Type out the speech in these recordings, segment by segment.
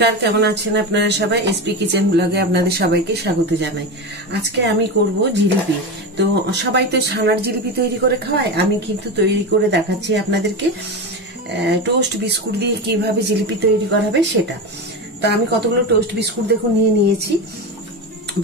নমস্কার, কেমন আছেন আপনারা সবাই? এসপি কিচেন ব্লগে আপনাদের সবাইকে স্বাগত জানাই। আজকে আমি করব জিলিপি। তো সবাই তো ছানার জিলিপি তৈরি করে খাওয়ায়, আমি কিন্তু তৈরি করে দেখাচ্ছি আপনাদেরকে টোস্ট বিস্কুট দিয়ে কিভাবে জিলিপি তৈরি করা হবে সেটা। তো আমি কতগুলো টোস্ট বিস্কুট দেখুন নিয়ে নিয়েছি,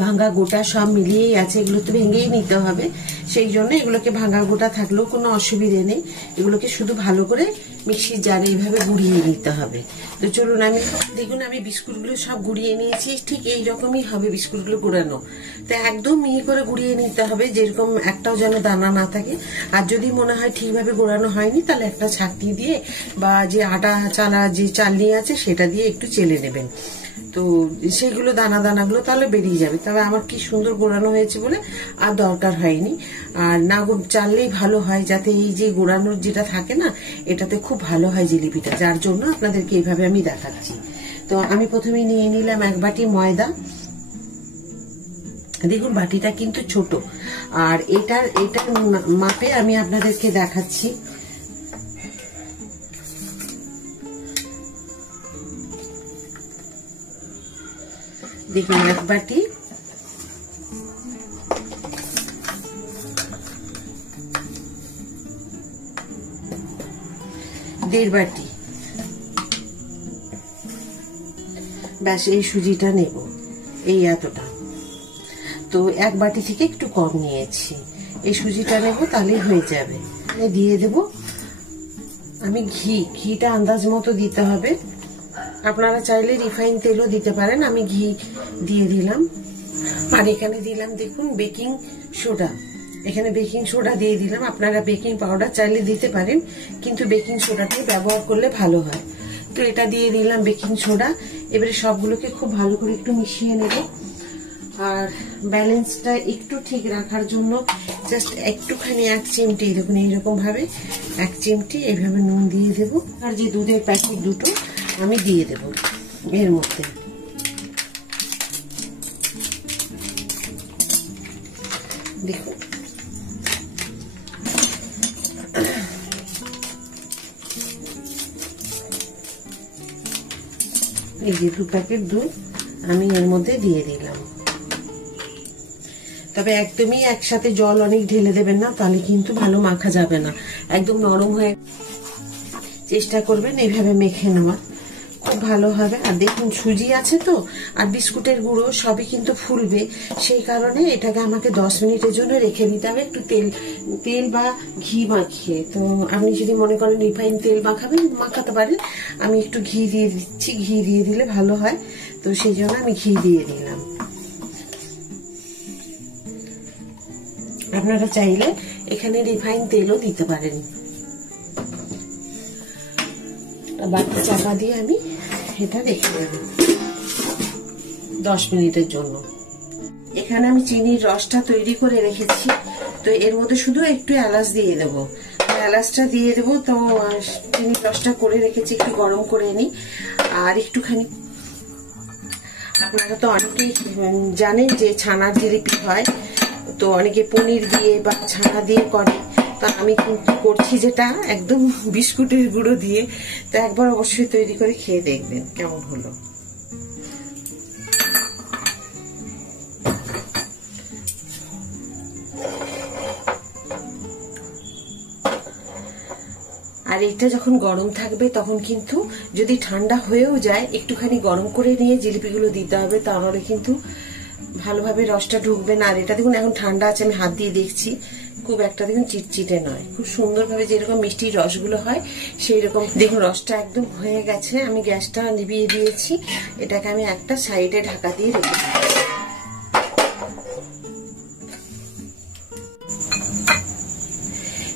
ভাঙা গোটা সব মিলিয়েই আছে, এগুলো তো ভেঙেই নিতে হবে, সেই জন্য এগুলোকে ভাঙা গোটা থাকলেও কোনো অসুবিধে নেই, এগুলোকে শুধু ভালো করে মিক্সির জারে এইভাবে গুঁড়িয়ে নিতে হবে। তো চলুন, আমি দেখুন আমি বিস্কুটগুলো সব গুঁড়িয়ে নিয়েছি, ঠিক এই রকমই হবে বিস্কুটগুলো গুঁড়ানো। তো একদম মিহি করে গুঁড়িয়ে নিতে হবে, যেরকম একটাও যেন দানা না থাকে। আর যদি মনে হয় ঠিকভাবে গুঁড়ানো হয়নি, তাহলে একটা ছাঁকনি দিয়ে বা যে আটা চালা যে চালনি আছে সেটা দিয়ে একটু চেলে নেবেন, তো সেইগুলো দানা দানাগুলো তাহলে বেরিয়ে যাবে। তবে আমার কি সুন্দর গোড়ানো হয়েছে বলে আর দরকার হয়নি। আর না চাললেই ভালো হয়, যাতে এই যে গোড়ানোর যেটা থাকে না, এটাতে খুব ভালো হয় জিলিপিটা, যার জন্য আপনাদেরকে এইভাবে আমি দেখাচ্ছি। তো আমি প্রথমে নিয়ে নিলাম এক বাটি ময়দা। দেখুন বাটিটা কিন্তু ছোট, আর এটার মাপে আমি আপনাদেরকে দেখাচ্ছি। দেখুন এক বাটি, দেড় বাটি, ব্যাস এই সুজিটা নেব, এই এতটা। তো এক বাটি থেকে একটু কম নিয়েছি, এই সুজিটা নেব, তাহলেই হয়ে যাবে। দিয়ে দেব আমি ঘিটা আন্দাজ মতো দিতে হবে, আপনারা চাইলে রিফাইন তেলও দিতে পারেন, আমি ঘি দিয়ে দিলাম। আর এখানে দিলাম দেখুন বেকিং সোডা, এখানে বেকিং সোডা দিয়ে দিলাম, আপনারা বেকিং পাউডার চাইলে দিতে পারেন, কিন্তু বেকিং সোডাটাই ব্যবহার করলে ভালো হয়। তো এটা দিয়ে দিলাম বেকিং সোডা। এবারে সবগুলোকে খুব ভালো করে একটু মিশিয়ে নেব। আর ব্যালেন্সটা একটু ঠিক রাখার জন্য জাস্ট একটুখানি এক চিমটি, দেখুন এইরকম ভাবে এক চিমটি এইভাবে নুন দিয়ে দেব। আর যে দুধের প্যাকেট দুটো আমি দিয়ে দেব এর মধ্যে। দেখুন এই যে 2 প্যাকেট দুধ আমি এর মধ্যে দিয়ে দিলাম। তবে একদমই একসাথে জল অনেক ঢেলে দেবেন না, তাহলে কিন্তু ভালো মাখা যাবে না, একদম নরম হয়ে চেষ্টা করবেন এইভাবে মেখে নেওয়া, খুব ভালো হবে। আর দেখুন সুজি আছে তো, আর বিস্কুটের গুঁড়ো সবই কিন্তু ফুলবে, সেই কারণে এটাকে আমাকে 10 মিনিটের জন্য রেখে দিতে হবে, একটু তেল বা ঘি মাখিয়ে। তো আপনি যদি মনে করেন রিফাইন তেল মাখাতে পারেন, আমি একটু ঘি দিয়ে দিচ্ছি, ঘি দিয়ে দিলে ভালো হয়, তো সেই জন্য আমি ঘি দিয়ে দিলাম। আপনারা চাইলে এখানে রিফাইন তেলও দিতে পারেন। বাটি চাপা দিয়ে আমি এটা রেখে দেব 10 মিনিটের জন্য। এখানে আমি চিনির রসটা তৈরি করে রেখেছি, তো এর মধ্যে শুধু একটু এলাচ দিয়ে দেবো, এলাচটা দিয়ে দেবো। তো চিনির রসটা করে রেখেছি, একটু গরম করে নিই। আর একটুখানি, আপনারা তো অনেকেই জানেন যে ছানার জিলিপি হয়, তো অনেকে পনির দিয়ে বা ছানা দিয়ে করে, তো আমি কিন্তু করছি যেটা একদম বিস্কুটের গুঁড়ো দিয়ে। তো একবার অবশ্যই তৈরি করে খেয়ে দেখবেন কেমন হলো। আর এটা যখন গরম থাকবে তখন কিন্তু, যদি ঠান্ডা হয়েও যায়, একটুখানি গরম করে নিয়ে জিলিপিগুলো দিতে হবে, তাহলে কিন্তু ভালোভাবে রসটা ঢুকবে না। আর এটা দেখুন এখন ঠান্ডা আছে, আমি হাত দিয়ে দেখছি, খুব একটা দেখুন চিটচিটে নয়, খুব সুন্দরভাবে যেরকম মিষ্টি রসগুলো হয় সেই রকম। দেখুন রসটা একদম হয়ে গেছে, আমি গ্যাসটা নিভিয়ে দিয়েছি, এটাকে আমি একটা সাইডে ঢাকা দিয়ে রেখে দিচ্ছি।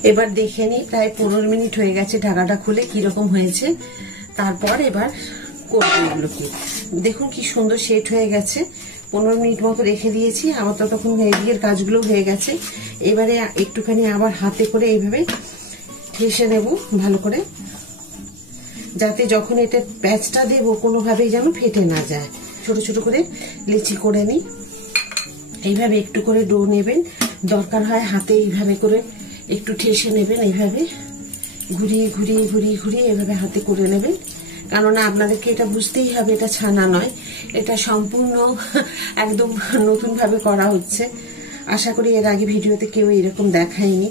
এবার দেখে নিই, প্রায় 15 মিনিট হয়ে গেছে ঢাকাটা খুলে, কিরকম হয়েছে। তারপর এবার করবো এগুলোকে। দেখুন কি সুন্দর সেট হয়ে গেছে, 15 মিনিট মতো রেখে দিয়েছি, আমার ততক্ষণ এদিকের কাজগুলো হয়ে গেছে। এবারে একটুখানি আবার হাতে করে এইভাবে ঠেসে নেব ভালো করে, যাতে যখন এটা প্যাঁচটা দেব কোনোভাবেই যেন ফেটে না যায়। ছোট ছোট করে লিচি করে নিই, এইভাবে একটু করে ডো নেবেন, দরকার হয় হাতে এইভাবে করে একটু ঠেসে নেবেন, এইভাবে ঘুরিয়ে ঘুরিয়ে ঘুরিয়ে ঘুরিয়ে এভাবে হাতে করে নেবেন, কেননা আপনাদেরকে এটা বুঝতেই হবে এটা ছানা নয়, এটা সম্পূর্ণ একদম নতুন ভাবে করা হচ্ছে। আশা করি এর আগে ভিডিওতে কেউ এরকম দেখায়নি।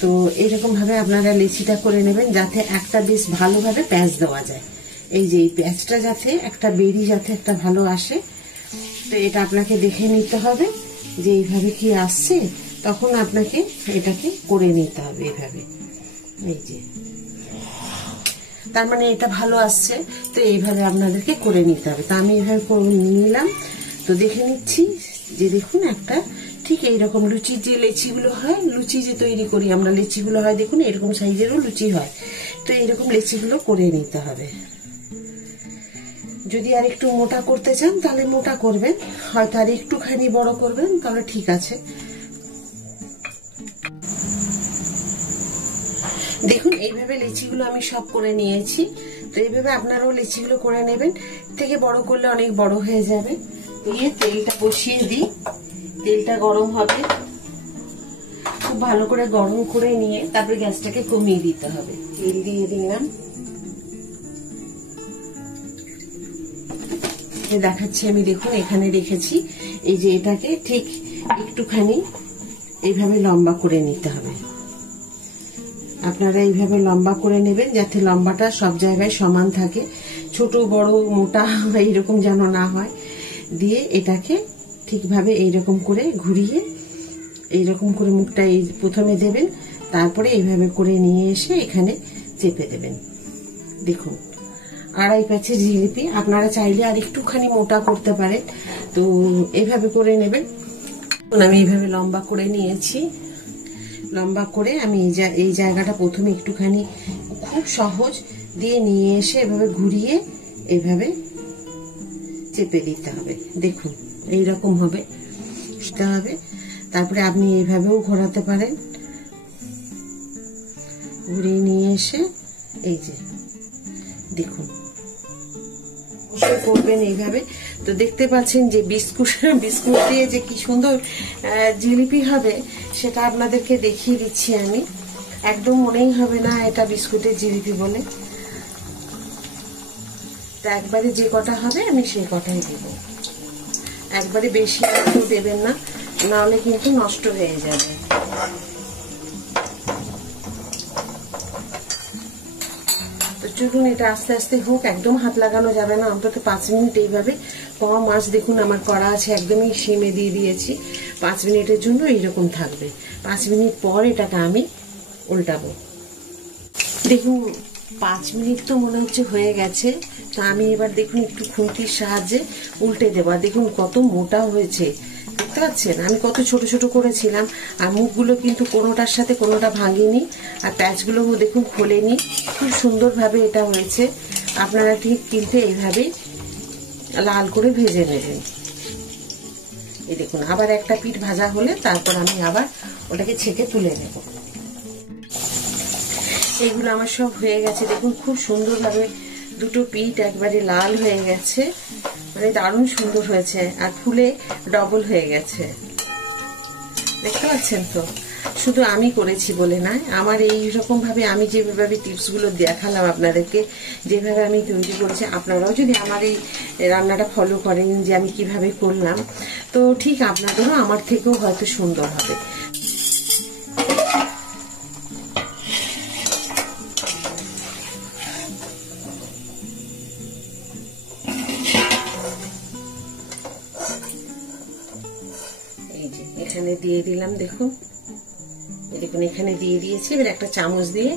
তো এরকম ভাবে আপনারা লেচিটা করে নেবেন যাতে একটা বেশ ভালোভাবে প্যাঁচ দেওয়া যায়। এই যে এই প্যাঁচটা যাতে একটা বেরি যাতে একটা ভালো আসে, তো এটা আপনাকে দেখে নিতে হবে যে এইভাবে কি আসছে, তখন আপনাকে এটাকে করে নিতে হবে এইভাবে। এই যে তার মানে এটা ভালো আসছে, তো এইভাবে আপনাদেরকে করে নিতে হবে। তো আমি এইভাবে করে নিলাম। তো দেখে নিচ্ছি যে দেখুন একটা ঠিক এইরকম লুচির যে লেচিগুলো হয়, লুচি যে তৈরি করি আমরা লেচিগুলো হয় দেখুন এরকম সাইজেরও লুচি হয়। তো এইরকম লেচিগুলো করে নিতে হবে। যদি আর একটু মোটা করতে চান তাহলে মোটা করবেন, হয়তো আর একটুখানি বড় করবেন তাহলে ঠিক আছে। দেখুন এইভাবে লেচিগুলো আমি সব করে নিয়েছি। তো এইভাবে আপনারাও লেচিগুলো করে নেবেন। থেকে বড় করলে অনেক বড় হয়ে যাবে। দিয়ে তেলটা বসিয়ে দিই, তেলটা গরম হবে, খুব ভালো করে গরম করে নিয়ে তারপরে গ্যাসটাকে কমিয়ে দিতে হবে। তেল দিয়ে দিলাম, দেখাচ্ছি আমি। দেখুন এখানে রেখেছি, এই যে এটাকে ঠিক একটুখানি এইভাবে লম্বা করে নিতে হবে। আপনারা এইভাবে লম্বা করে নেবেন যাতে লম্বাটা সব জায়গায় সমান থাকে, ছোট বড় মোটা এইরকম যেন না হয়। দিয়ে এটাকে ঠিকভাবে এইরকম করে ঘুরিয়ে এইরকম করে মুখটা এই প্রথমে দেবেন, তারপরে এইভাবে করে নিয়ে এসে এখানে চেপে দেবেন। দেখুন 2.5 প্যাচের জিলিপি, আপনারা চাইলে আর একটুখানি মোটা করতে পারেন। তো এইভাবে করে নেবেন। আমি এইভাবে লম্বা করে নিয়েছি। লম্বা করে আমি এই জায়গাটা প্রথমে একটুখানি খুব সহজ দিয়ে নিয়ে এসে এভাবে ঘুরিয়ে এইভাবে চেপে দিতে হবে। দেখুন এইরকম হবে, তারপরে আপনি এইভাবেও ঘোরাতে পারেন। ঘুরিয়ে নিয়ে এসে এই যে দেখুন করবেন এইভাবে। তো দেখতে পাচ্ছেন যে বিস্কুট দিয়ে যে কি সুন্দর জিলিপি হবে সেটা আপনাদেরকে দেখিয়ে দিচ্ছি আমি। একদম মনেই হবে না এটা বিস্কুটের জিলিপি বলে। তো একবারে যে কটা হবে আমি সেই কটাই দেব, একবারে বেশি একটু দেবেন না, নাহলে কিন্তু নষ্ট হয়ে যাবে। চলুন এটা আস্তে আস্তে হোক, একদম হাত লাগানো যাবে না, অন্তত 5 মিনিট এইভাবে কম আঁচ। দেখুন আমার করা আছে, একদমই সিমে দিয়ে দিয়েছি। 5 মিনিটের জন্য এইরকম থাকবে। 5 মিনিট পর এটাকে আমি উল্টাবো। দেখুন 5 মিনিট তো মনে হচ্ছে হয়ে গেছে। তো আমি এবার দেখুন একটু খুন্তির সাহায্যে উল্টে দেবো। দেখুন কত মোটা হয়েছে, দেখতে পাচ্ছেন আমি কত ছোট ছোট করেছিলাম। আর মুখগুলো কিন্তু কোনোটার সাথে কোনোটা ভাঙিনি, আর প্যাচগুলো দেখুন খোলেনি। খুব সুন্দরভাবে এটা হয়েছে। আপনারা ঠিক কিন্তু এইভাবে লাল করে ভেজে নেবেন। এই দেখুন আবার একটা পিঠ ভাজা হলে তারপর আমি আবার ওটাকে ছেঁকে তুলে নেব। এইগুলো আমার সব হয়ে গেছে। দেখুন খুব সুন্দরভাবে দুটো পিঠ একবারে লাল হয়ে গেছে, মানে দারুণ সুন্দর হয়েছে। আর ফুলে ডবল হয়ে গেছে, দেখতে পাচ্ছেন তো। শুধু আমি করেছি বলে নয়, আমার এইরকম ভাবে আমি যেভাবে টিপস গুলো দেখালাম আপনাদেরকে, যেভাবে আমি তৈরি করেছি, আপনারাও যদি আমার এই রান্নাটা ফলো করেন যে আমি কিভাবে করলাম, তো ঠিক আপনাদেরও আমার থেকেও হয়তো সুন্দর হবে। এখানে দিয়ে দিলাম, দেখুন দেখুন এখানে দিয়ে দিয়েছি। এবার একটা চামচ দিয়ে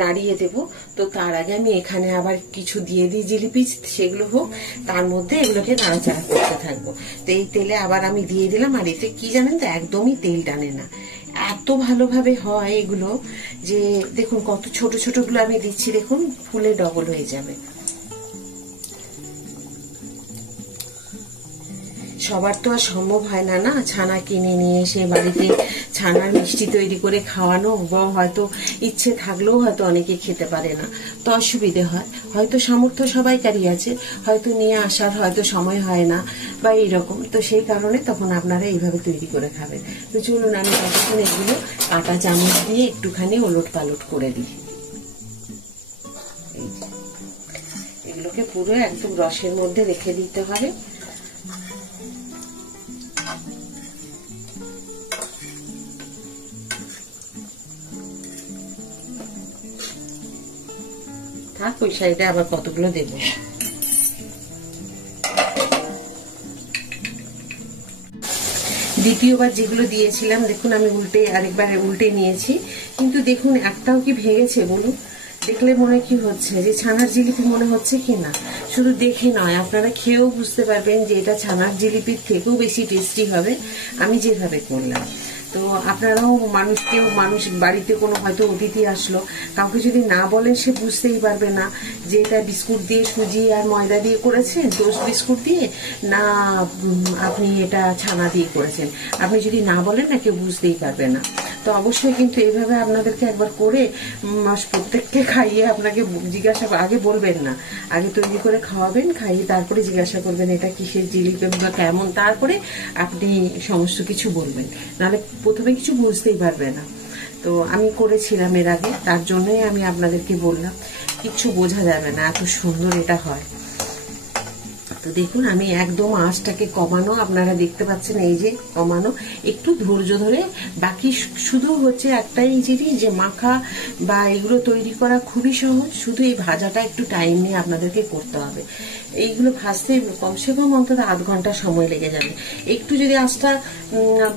নাড়িয়ে দেব। তো তার আগে আমি এখানে আবার কিছু দিয়ে দিই জিলিপি, সেগুলো হোক, তার মধ্যে এগুলোকে নাড়াচাড়া করতে থাকবো। তো এই তেলে আবার আমি দিয়ে দিলাম। আর এতে কি জানেন তো, একদমই তেল টানে না, এত ভালোভাবে হয় এগুলো যে দেখুন কত ছোট ছোট গুলো আমি দিচ্ছি, দেখুন ফুলে ডবল হয়ে যাবে। সবার তো আর সম্ভব হয় না না ছানা কিনে নিয়ে এসে বাড়িতে ছানার মিষ্টি তৈরি করে খাওয়ানো, বা হয়তো ইচ্ছে থাকলেও হয়তো অনেকে খেতে পারে না, তো অসুবিধে হয়। হয়তো সামর্থ্য সবাইকারই আছে, হয়তো নিয়ে আসার হয়তো সময় হয় না বা এইরকম, তো সেই কারণে তখন আপনারা এইভাবে তৈরি করে খাবেন। তো চলুন আমি ততক্ষণ এগুলো কাঁটা চামচ দিয়ে একটুখানি ওলট পালট করে দিই। এগুলোকে পুরো একদম রসের মধ্যে রেখে দিতে হবে। থাক, ওই সাইডে আবার কতগুলো দেবো। দ্বিতীয়বার যেগুলো দিয়েছিলাম দেখুন আমি আরেকবার উল্টে নিয়েছি, কিন্তু দেখুন একটাও কি ভেঙেছে বলুন? দেখলে মনে কি হচ্ছে যে ছানার জিলিপি মনে হচ্ছে কি না? শুধু দেখে নয়, আপনারা খেয়েও বুঝতে পারবেন যে এটা ছানার জিলিপির থেকেও বেশি টেস্টি হবে আমি যেভাবে করলাম। তো আপনারাও মানুষ বাড়িতে কোনো হয়তো অতিথি আসলো, কাউকে যদি না বলেন সে বুঝতেই পারবে না যে এটা বিস্কুট দিয়ে সুজি আর ময়দা দিয়ে করেছেন, টোস্ট বিস্কুট দিয়ে, না আপনি এটা ছানা দিয়ে করেছেন। আপনি যদি না বলেন না, কেউ বুঝতেই পারবে না। তো অবশ্যই কিন্তু এইভাবে আপনাদেরকে একবার করে প্রত্যেককে খাইয়ে আপনাকে জিজ্ঞাসা আগে বলবেন না, আগে তৈরি করে খাওয়াবেন, খাইয়ে তারপরে জিজ্ঞাসা করবেন এটা কিসের জিলিপি বা কেমন, তারপরে আপনি সমস্ত কিছু বলবেন, নাহলে প্রথমে কিছু বুঝতেই পারবে না। তো আমি করেছিলাম এর আগে, তার জন্যই আমি আপনাদেরকে বললাম, কিচ্ছু বোঝা যাবে না, এত সুন্দর এটা হয়। তো দেখুন আমি একদম আঁচটাকে কমানো, আপনারা দেখতে পাচ্ছেন এই যে কমানো, একটু ধৈর্য ধরে। বাকি শুধু হচ্ছে একটাই জিনিস যে মাখা বা এগুলো তৈরি করা খুবই সহজ, শুধু এই ভাজাটা একটু টাইম নিয়ে আপনাদেরকে করতে হবে। এইগুলো ভাজতে কমসে কম অন্তত আধ ঘন্টা সময় লেগে যাবে। একটু যদি আঁচটা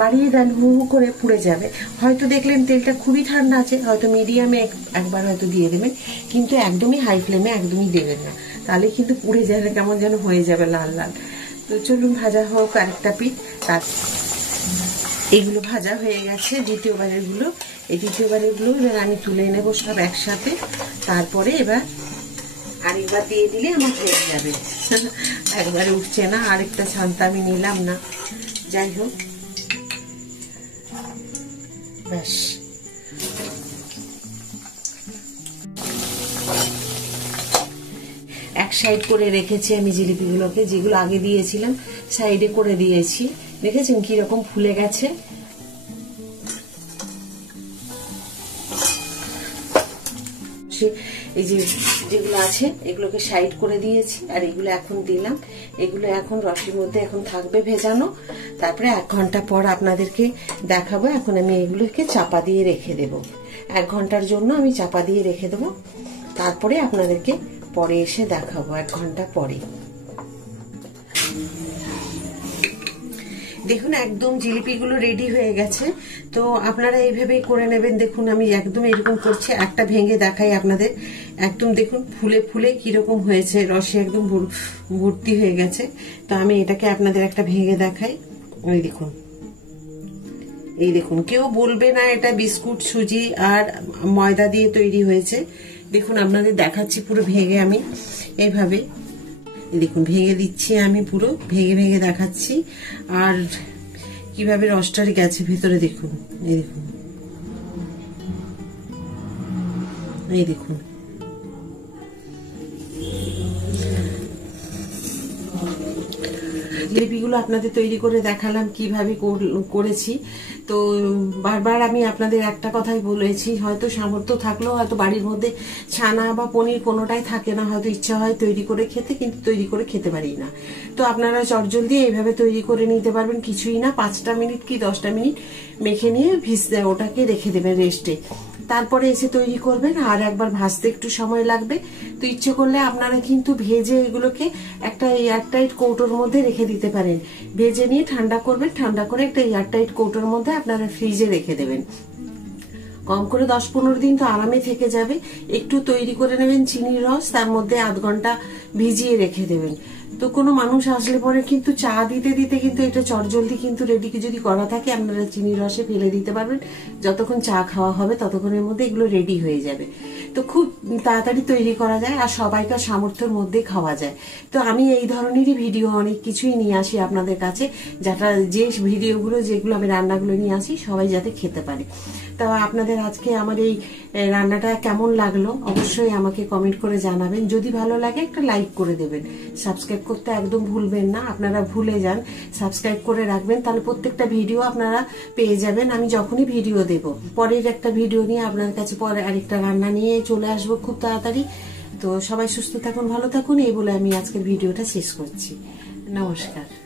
বাড়িয়ে দেন হু হু করে পুড়ে যাবে। হয়তো দেখলেন তেলটা খুবই ঠান্ডা আছে, হয়তো মিডিয়ামে একবার হয়তো দিয়ে দেবেন, কিন্তু একদমই হাই ফ্লেমে একদমই দেবেন না, তাহলে কিন্তু পুড়ে যাবে, কেমন যেন হয়ে যাবে লাল লাল। তো চলুন ভাজা হোক আরেকটা পিঠ। তার এগুলো ভাজা হয়ে গেছে দ্বিতীয়বারের গুলো। এই দ্বিতীয়বারের গুলো এবার আমি তুলে নেবো সব একসাথে, তারপরে এবার আরেকবার দিয়ে দিলে আমার হয়ে যাবে। একবারে উঠছে না, আরেকটা ছানটা আমি নিলাম না, যাই হোক ব্যাস। এক সাইড করে রেখেছি আমি জিলিপিগুলোকে, যেগুলো আগে দিয়েছিলাম সাইডে করে দিয়েছি। দেখেছেন কিরকম ফুলে গেছে। এই যে যেগুলো আছে এগুলোকে সাইড করে দিয়েছি, আর এগুলো এখন দিলাম। এগুলো এখন রসের মধ্যে এখন থাকবে ভেজানো, তারপরে 1 ঘন্টা পর আপনাদেরকে দেখাবো। এখন আমি এগুলোকে চাপা দিয়ে রেখে দেব, 1 ঘন্টার জন্য আমি চাপা দিয়ে রেখে দেবো, তারপরে আপনাদেরকে পরে এসে দেখাবো 1 ঘন্টা পরে। দেখুন একদম জিলিপিগুলো রেডি হয়ে গেছে। তো আপনারা এইভাবেই করে নেবেন। দেখুন আমি একদম এরকম করছি, একটা ভেঙে দেখাই আপনাদের। একদম দেখুন ফুলে ফুলে কিরকম হয়েছে, রসে একদম ভর্তি হয়ে গেছে। তো আমি এটাকে আপনাদের একটা ভেঙে দেখাই। ওই দেখুন, এই দেখুন, কেউ বলবে না এটা বিস্কুট সুজি আর ময়দা দিয়ে তৈরি হয়েছে। দেখুন আপনাদের দেখাচ্ছি পুরো ভেঙে, আমি এইভাবে দেখুন ভেঙে দিচ্ছি, আমি পুরো ভেঙে ভেঙে দেখাচ্ছি। আর কিভাবে রসটারি গেছে ভেতরে দেখুন, এই দেখুন, এই দেখুন। জিলিপিগুলো আপনাদের তৈরি করে দেখালাম কিভাবে করেছি। তো বারবার আমি আপনাদের একটা কথাই বলেছি, হয়তো সামর্থ্য থাকলেও হয়তো বাড়ির মধ্যে ছানা বা পনির কোনোটাই থাকে না, হয়তো ইচ্ছা হয় তৈরি করে খেতে, কিন্তু তৈরি করে খেতে পারি না। তো আপনারা চটজলদি এইভাবে তৈরি করে নিতে পারবেন, কিছুই না, 5টা মিনিট কি 10টা মিনিট মেখে নিয়ে ওটাকে রেখে দেবেন রেস্টে, তারপরে এসে তৈরি করবেন। আর একবার ভাজতে একটু সময় লাগবে। তো ইচ্ছে করলে আপনারা কিন্তু ভেজে এগুলোকে একটা এয়ারটাইট কৌটোর মধ্যে রেখে দিতে পারেন। ভেজে নিয়ে ঠান্ডা করবেন, ঠান্ডা করে একটা এয়ারটাইট কৌটোর মধ্যে আপনারা ফ্রিজে রেখে দেবেন। কম করে 10-15 দিন তো আরামে থেকে যাবে। একটু তৈরি করে নেবেন চিনির রস, তার মধ্যে আধ ঘন্টা ভিজিয়ে রেখে দেবেন। তো কোনো মানুষ আসলে পরে কিন্তু চা দিতে দিতে কিন্তু এটা চটজলদি কিন্তু রেডি যদি করা থাকে, আপনারা চিনির রসে ফেলে দিতে পারবেন। যতক্ষণ চা খাওয়া হবে ততক্ষণের মধ্যে এগুলো রেডি হয়ে যাবে। তো খুব তাড়াতাড়ি তৈরি করা যায়, আর সবাইকার সামর্থ্যের মধ্যে খাওয়া যায়। তো আমি এই ধরনেরই ভিডিও অনেক কিছুই নিয়ে আসি আপনাদের কাছে, যে ভিডিওগুলো যেগুলো আমি রান্নাগুলো নিয়ে আসি সবাই যাতে খেতে পারে। তা আপনাদের আজকে আমার এই রান্নাটা কেমন লাগলো অবশ্যই আমাকে কমেন্ট করে জানাবেন। যদি ভালো লাগে একটা লাইক করে দেবেন, সাবস্ক্রাইব করতে একদম ভুলবেন না। আপনারা ভুলে যান, সাবস্ক্রাইব করে রাখবেন, তাহলে প্রত্যেকটা ভিডিও আপনারা পেয়ে যাবেন আমি যখনই ভিডিও দেব। পরের একটা ভিডিও নিয়ে আপনার কাছে পরে আরেকটা রান্না নিয়ে চলে আসবো খুব তাড়াতাড়ি। তো তো সবাই সুস্থ থাকুন, ভালো থাকুন, এই বলে আমি আজকের ভিডিওটা শেষ করছি। নমস্কার।